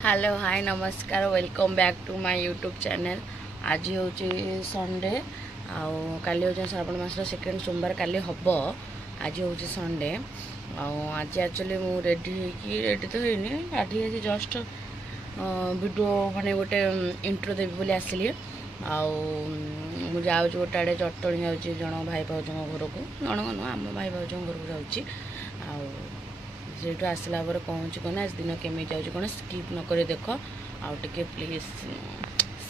Hello hi नमस्कार welcome back to my YouTube channel. आज हूँ संडे आली हूँ श्रावण मास सेकेंड सोमवार काली हम आज हूँ संडे आज एक्चुअली मुझे रेडी तो है गाड़ी जस्ट वीडियो माने गोटे इंट्रो देवी बोली आसली मुझे गोटे आड़े जटणी जाऊँगी जन भाई भाज घर को जन नुह आम भाई भाज घर को जाऊँगी आसला पहुँची कौन आज दिन केमी जाऊँगी कौन स्किप नक देख आउ टे प्लीज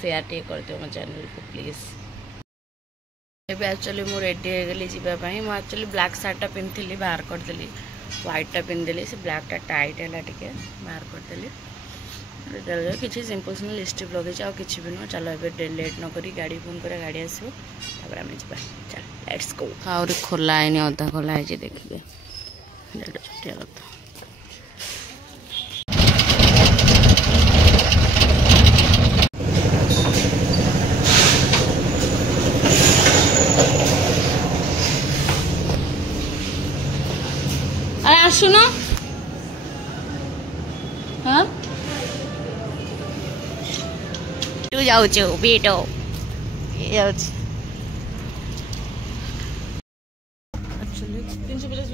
सेयार टे कर दियो मो चैनल को प्लीज। एबे एक्चुअली मु रेडी हो गली जावाई मुझे एक्चुअली ब्लैक सार्टा पिंधि बाहर करदेली व्हाइटा पिंधदेली से ब्लैकटा टाइट है टे बाहर करदेली किसी सिंपल सिंपल लिपस्टिक लगे आ कि भी नुह चलो ए लेट नक गाड़ी फोन कर गाड़ी आसो आम जा चल लेट्स गो। आउरी खोला है अधा खोला है देखिए छुटिया कथा आसुन हाँ तू जाऊ बेटो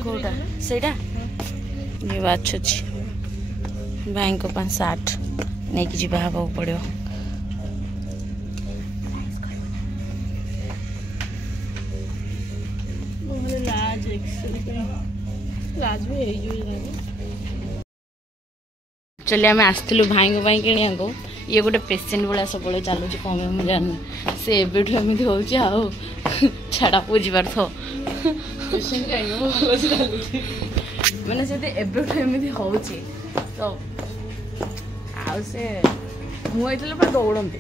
कोटा सेटा ये बाछुची भाई को 5-8 नहीं कि जीवा हवा पड़ो चलिए आम आसलु भाई कि को ये गोटे पेसेंट भाया सब चलुच कम मुझे जानी से एमती हो छाड़ा बुझीपार थो मैंने से एमती हो तो मुझे पूरा दौड़ती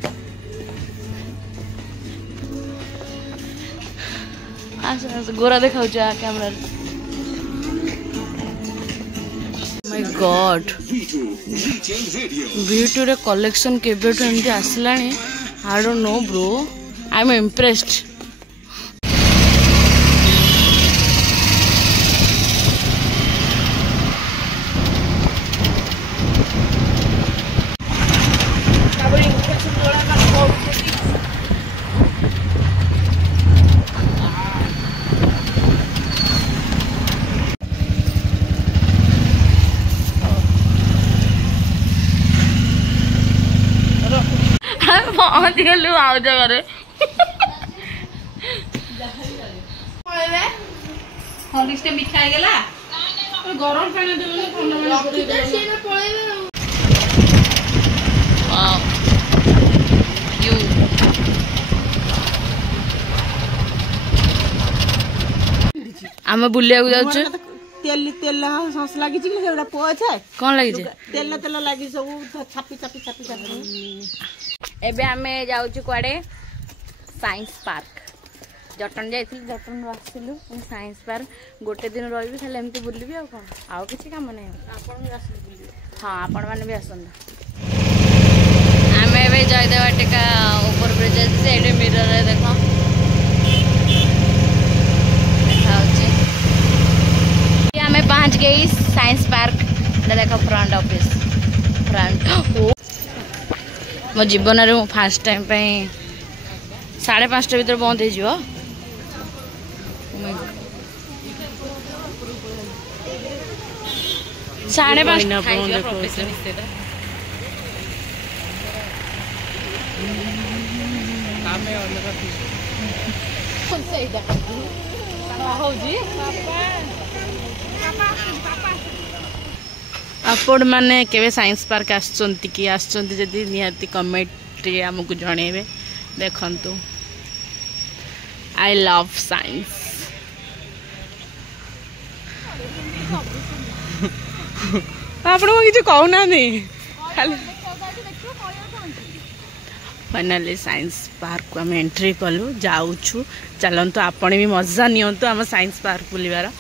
गोरा देखा कैमरा माय गॉड ब्यूटी रे कलेक्शन केबेठु एमती आसलानी I don't know bro I am impressed. पहुँच गलु आउ जगह हॉर्लिक्स मिठा है गला गरम पानी आम बुलिया जाऊ तेल तेल सस लगी कौन लगी तेल तेल लगी सब छापी छापी छापी छापी एबे आमे जाउछु कुआडे साइंस पार्क जटन जाइथिल जटन आसिलु साइंस पार्क गोटे दिन रही खाली एमती बुलबी आ कौन आउ किसी काम नहीं आपन भी आसु बुलबी हां आपन माने भी आसन आमे एबे जयदेव टिका ऊपर ब्रिज से एडे मिरर रे देखो देखाउछि ये आमे पहुंच गई साइंस पार्क देखो फ्रंट ऑफिस फ्रंट मो जीवन में फास्ट टाइम 5:30 भर बंद हो 5:30 आपण मैंने केवे साइंस पार्क आसचंती कि आसचंती जदि निहाती कमेंट रे हमकु जणेबे देखंतु आई लव साइंस आपण को किछ कहू ना नहीं खाली फाइनली साइंस पार्क को हम एंट्री कलु जाउछु चलंतु आपण भी मजा नियंतु हम साइंस पार्क बुलिबार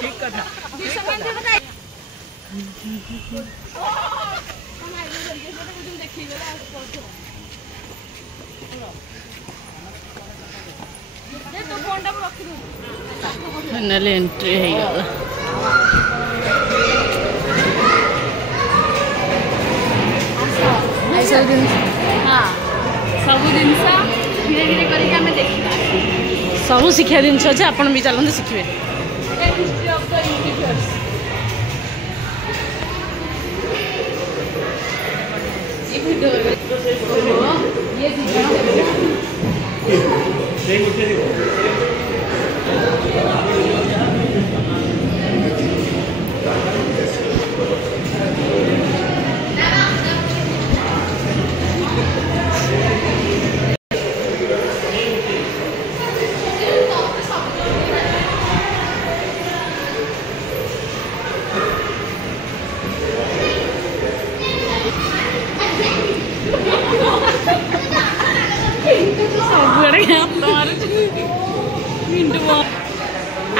ठीक कथा फाइनली एंट्री है सब शिक्षा जिन अच्छे आप भी चलते शिखे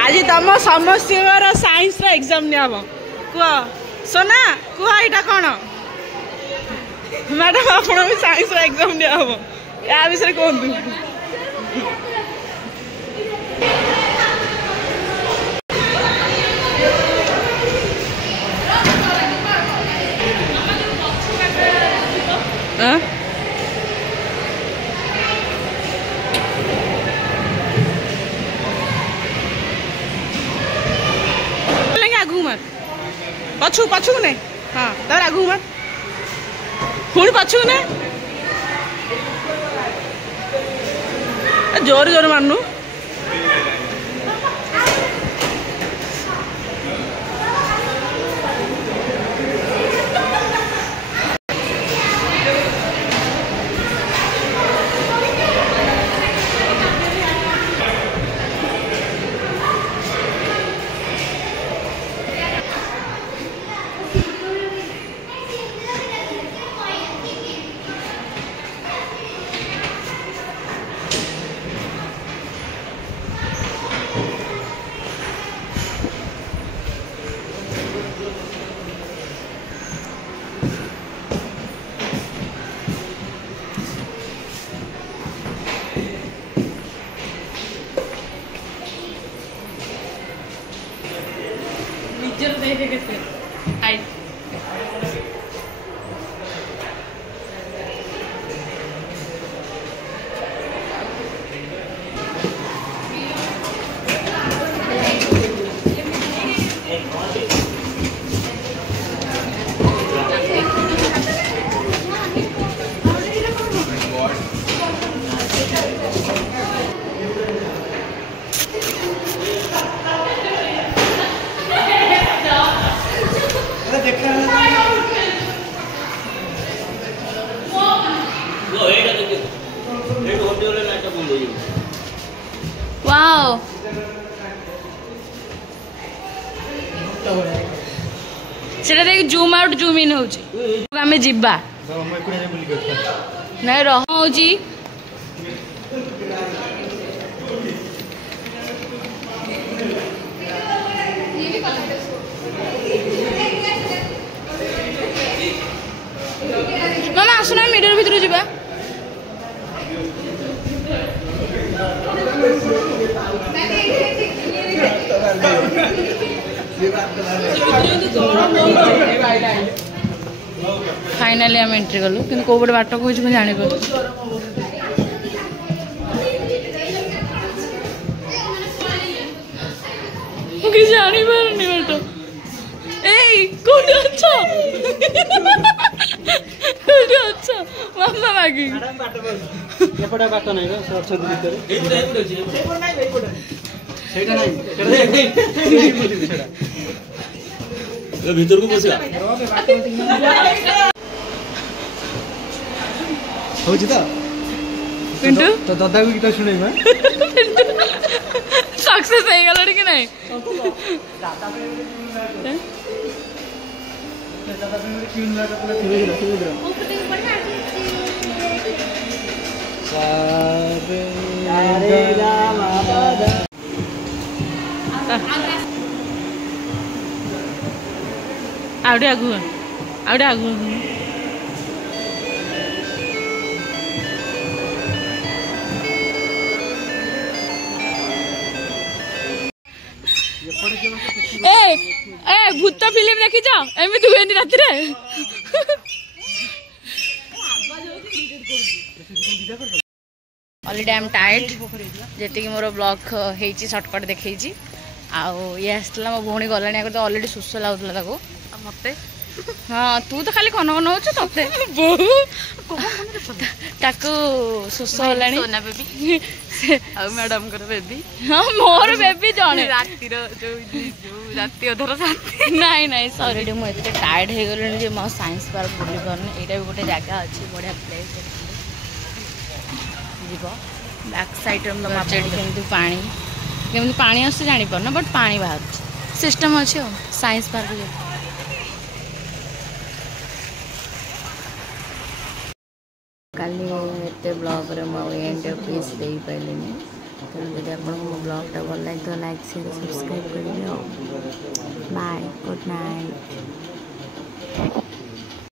आज तुम समस्त साइंस एग्जाम नियाब कह सोना कह यहाँ कौन मैडम आप साइंस एग्जाम नियाब या विषय कहतु पछू पछू ने हाँ तर आगू मत पुणी पछू ने जोर जोर मानू वाओ सेटा देख जूम आउट जूम इन होची आमे जिब्बा नहीं रह होची मामा आसुना मिडर भीतर जिबा फाइनाली आम एंट्री कलु कि कौटे बाट कह जानी पार कि जानी पारनी बाट अच्छा अच्छा मामा मागी भीतर को बसिया होची त पिंटू तो दादा को गीत सुनेबा सक्सेस है गलड़ी कि नहीं दादा पे क्यों ना सारे आउटे आगु आउटे आगु ए भूत फिल्म देखी जा एमती हुए रात अलरेडी आई एम टायर्ड जी मोर ब्लॉग होती सर्टकट देखी आउ ये आसला मो भौणी गलाणी आगे तो अलरेडी सुस लगुला मत हाँ तू तो खाली कन कन हो ते सुस होलानी मैडम बेबी हाँ मोर बेबी जड़े राति अधर नाई नाई अलरेडी मुझे टायर्ड हो गली मो साइंस पार्क बुली पार्नी यहाँ भी गोटे जगह अच्छी बढ़िया प्लेस जीव बैक साइड केमती पानी आस जापर ना बट पानी बाहर सिस्टम अच्छे साइंस पार्क काली एते ब्लॉग रे मो एंड पीस दे पाइलिनी तो जब आपको ब्लॉग टा भल लगे तो लाइक शेयर सब्सक्राइब करिए बाय गुड नाइट।